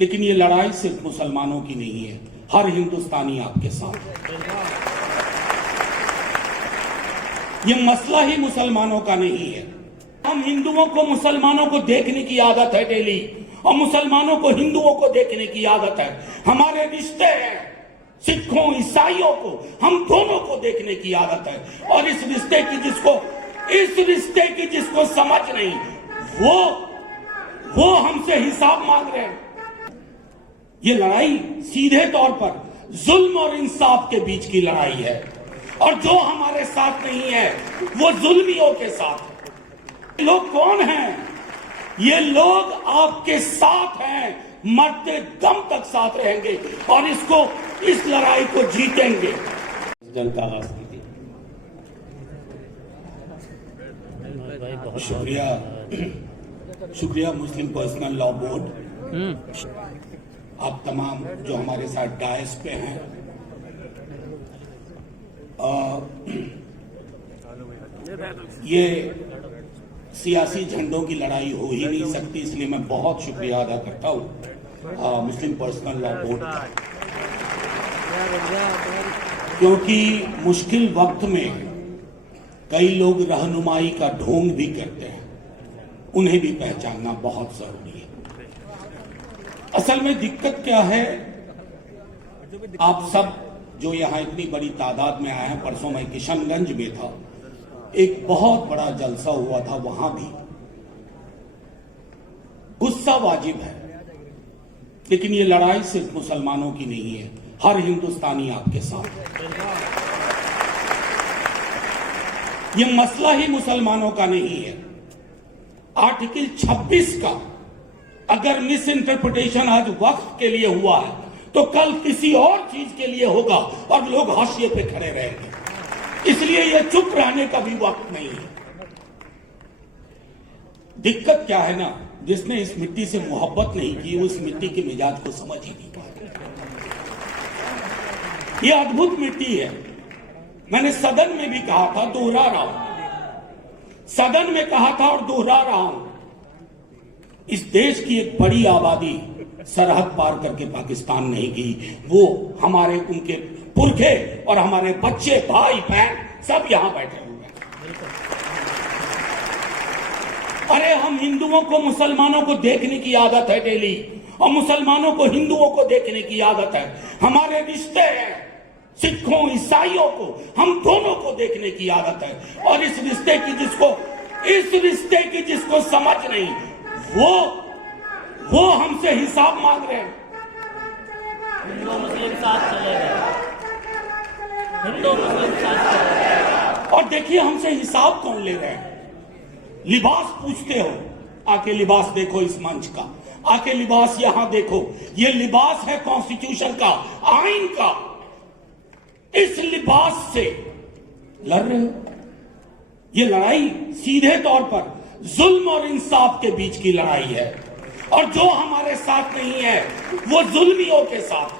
लेकिन ये लड़ाई सिर्फ मुसलमानों की नहीं है, हर हिंदुस्तानी आपके साथ है। ये मसला ही मुसलमानों का नहीं है। हम हिंदुओं को मुसलमानों को देखने की आदत है डेली, और मुसलमानों को हिंदुओं को देखने की आदत है। हमारे रिश्ते हैं, सिखों ईसाइयों को, हम दोनों को देखने की आदत है। और इस रिश्ते की जिसको समझ नहीं, वो हमसे हिसाब मांग रहे हैं। ये लड़ाई सीधे तौर पर जुल्म और इंसाफ के बीच की लड़ाई है, और जो हमारे साथ नहीं है वो जुल्मियों के साथ है। लोग कौन हैं? ये लोग आपके साथ हैं, मरते दम तक साथ रहेंगे और इस लड़ाई को जीतेंगे। जनता शुक्रिया मुस्लिम पर्सनल लॉ बोर्ड, आप तमाम जो हमारे साथ डायस पे हैं। ये सियासी झंडों की लड़ाई हो ही नहीं सकती, इसलिए मैं बहुत शुक्रिया अदा करता हूँ मुस्लिम पर्सनल लॉ बोर्ड का, क्योंकि मुश्किल वक्त में कई लोग रहनुमाई का ढोंग भी करते हैं, उन्हें भी पहचानना बहुत जरूरी है। असल में दिक्कत क्या है, आप सब जो यहाँ इतनी बड़ी तादाद में आए हैं, परसों मैं किशनगंज में था, एक बहुत बड़ा जलसा हुआ था, वहां भी गुस्सा वाजिब है, लेकिन ये लड़ाई सिर्फ मुसलमानों की नहीं है, हर हिंदुस्तानी आपके साथ है। ये मसला ही मुसलमानों का नहीं है। आर्टिकल 26 का अगर मिसइंटरप्रिटेशन आज वक्त के लिए हुआ है, तो कल किसी और चीज के लिए होगा और लोग हाशिए पे खड़े रहेंगे। इसलिए यह चुप रहने का भी वक्त नहीं है। दिक्कत क्या है ना, जिसने इस मिट्टी से मोहब्बत नहीं की, वो इस मिट्टी के मिजाज को समझ ही नहीं पाया। यह अद्भुत मिट्टी है। मैंने सदन में भी कहा था, दोहरा रहा हूं, सदन में कहा था और दोहरा रहा हूं, इस देश की एक बड़ी आबादी सरहद पार करके पाकिस्तान नहीं गई। वो हमारे, उनके पुरखे और हमारे बच्चे, भाई बहन सब यहां बैठे हुए हैं। अरे हम हिंदुओं को मुसलमानों को देखने की आदत है डेली, और मुसलमानों को हिंदुओं को देखने की आदत है। हमारे रिश्ते हैं, सिखों ईसाइयों को, हम दोनों को देखने की आदत है। और इस रिश्ते की जिसको समझ नहीं, वो हमसे हिसाब मांग रहे हैं। हिंदू मुस्लिम साथ चलेगा, हिंदू मुस्लिम साथ चलेगा। और देखिए हमसे हिसाब कौन ले रहे हैं। लिबास पूछते हो, आके लिबास देखो इस मंच का, आके लिबास यहां देखो। ये लिबास है कॉन्स्टिट्यूशन का, आइन का। इस लिबास से लड़ रहे हो। ये लड़ाई सीधे तौर पर जुल्म और इंसाफ के बीच की लड़ाई है, और जो हमारे साथ नहीं है वो जुल्मियों के साथ है।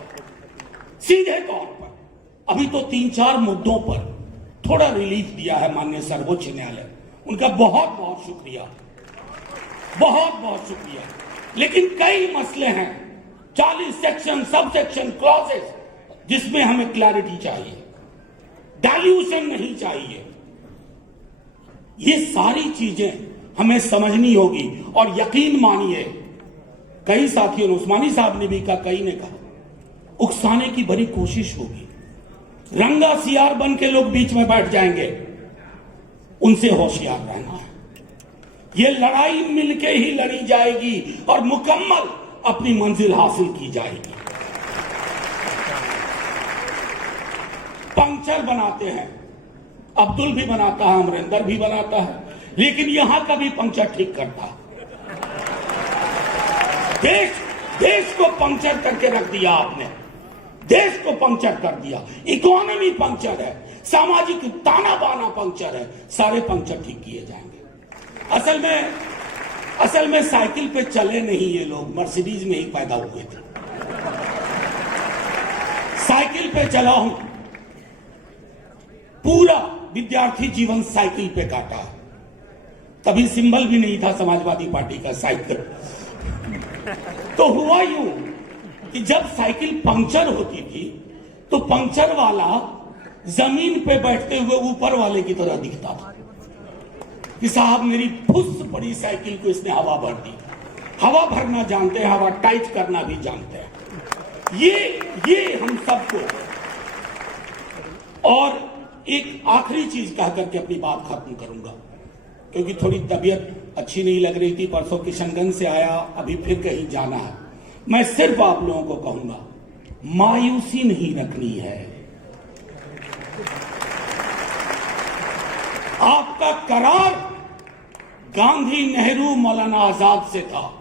सीधे तौर पर अभी तो 3-4 मुद्दों पर थोड़ा रिलीफ दिया है माननीय सर्वोच्च न्यायालय, उनका बहुत बहुत शुक्रिया, बहुत बहुत शुक्रिया। लेकिन कई मसले हैं, 40 सेक्शन, सब सेक्शन, क्लॉजेस, जिसमें हमें क्लैरिटी चाहिए, डाइल्यूशन नहीं चाहिए। ये सारी चीजें हमें समझनी होगी। और यकीन मानिए, कई साथियों ने, उस्मानी साहब ने भी कहा, कई ने कहा, उकसाने की बड़ी कोशिश होगी, रंगा सियार बन के लोग बीच में बैठ जाएंगे, उनसे होशियार रहना है। ये लड़ाई मिलके ही लड़ी जाएगी और मुकम्मल अपनी मंजिल हासिल की जाएगी। पंक्चर बनाते हैं, अब्दुल भी बनाता है, अमरिंदर भी बनाता है, लेकिन यहां का भी पंक्चर ठीक करता है। देश को पंक्चर करके रख दिया आपने, देश को पंक्चर कर दिया। इकोनॉमी पंक्चर है, सामाजिक ताना बाना पंक्चर है, सारे पंक्चर ठीक किए जाएंगे। असल में साइकिल पे चले नहीं ये लोग, मर्सिडीज में ही पैदा हुए थे। साइकिल पे चला हूं, पूरा विद्यार्थी जीवन साइकिल पे काटा है। तभी सिंबल भी नहीं था समाजवादी पार्टी का साइकिल। तो हुआ यूं कि जब साइकिल पंक्चर होती थी तो पंक्चर वाला जमीन पे बैठते हुए ऊपर वाले की तरह दिखता था कि साहब मेरी फुस पड़ी साइकिल को इसने हवा भर दी। हवा भरना जानते हैं, हवा टाइट करना भी जानते हैं। ये हम सबको। और एक आखिरी चीज कह करके अपनी बात खत्म करूंगा, क्योंकि थोड़ी तबीयत अच्छी नहीं लग रही थी। परसों किशनगंज से आया, अभी फिर कहीं जाना है। मैं सिर्फ आप लोगों को कहूंगा, मायूसी नहीं रखनी है। आपका करार गांधी, नेहरू, मौलाना आजाद से था।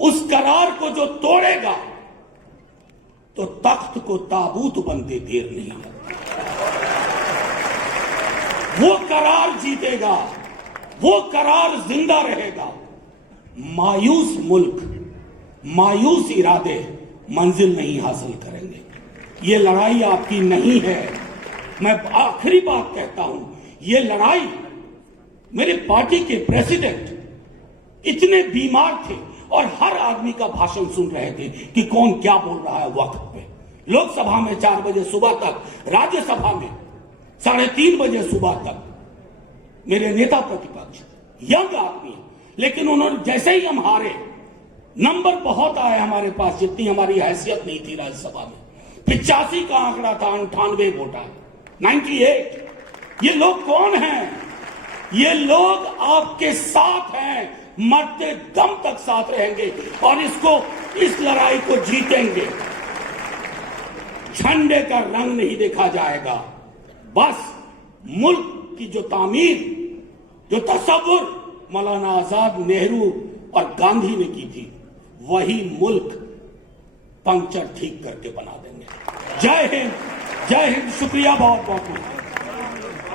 उस करार को जो तोड़ेगा तो तख्त को ताबूत बनते देर नहीं लगती। वो करार जीतेगा, वो करार जिंदा रहेगा। मायूस मुल्क, मायूस इरादे मंजिल नहीं हासिल करेंगे। ये लड़ाई आपकी नहीं है। मैं आखिरी बात कहता हूं, ये लड़ाई मेरे पार्टी के प्रेसिडेंट इतने बीमार थे और हर आदमी का भाषण सुन रहे थे कि कौन क्या बोल रहा है वक्त पे। लोकसभा में 4 बजे सुबह तक, राज्यसभा में 3:30 बजे सुबह तक मेरे नेता प्रतिपक्ष यंग आदमी है, लेकिन उन्होंने जैसे ही हम हारे, नंबर बहुत आए हमारे पास, जितनी हमारी हैसियत नहीं थी राज्यसभा में। 85 का आंकड़ा था, 98 वोट आए, 98। ये लोग कौन हैं? ये लोग आपके साथ हैं, मरते दम तक साथ रहेंगे और इस लड़ाई को जीतेंगे। झंडे का रंग नहीं देखा जाएगा, बस मुल्क की जो तामीर, जो तसव्वुर मौलाना आजाद, नेहरू और गांधी ने की थी, वही मुल्क पंक्चर ठीक करके बना देंगे। जय हिंद, जय हिंद। शुक्रिया बहुत बहुत।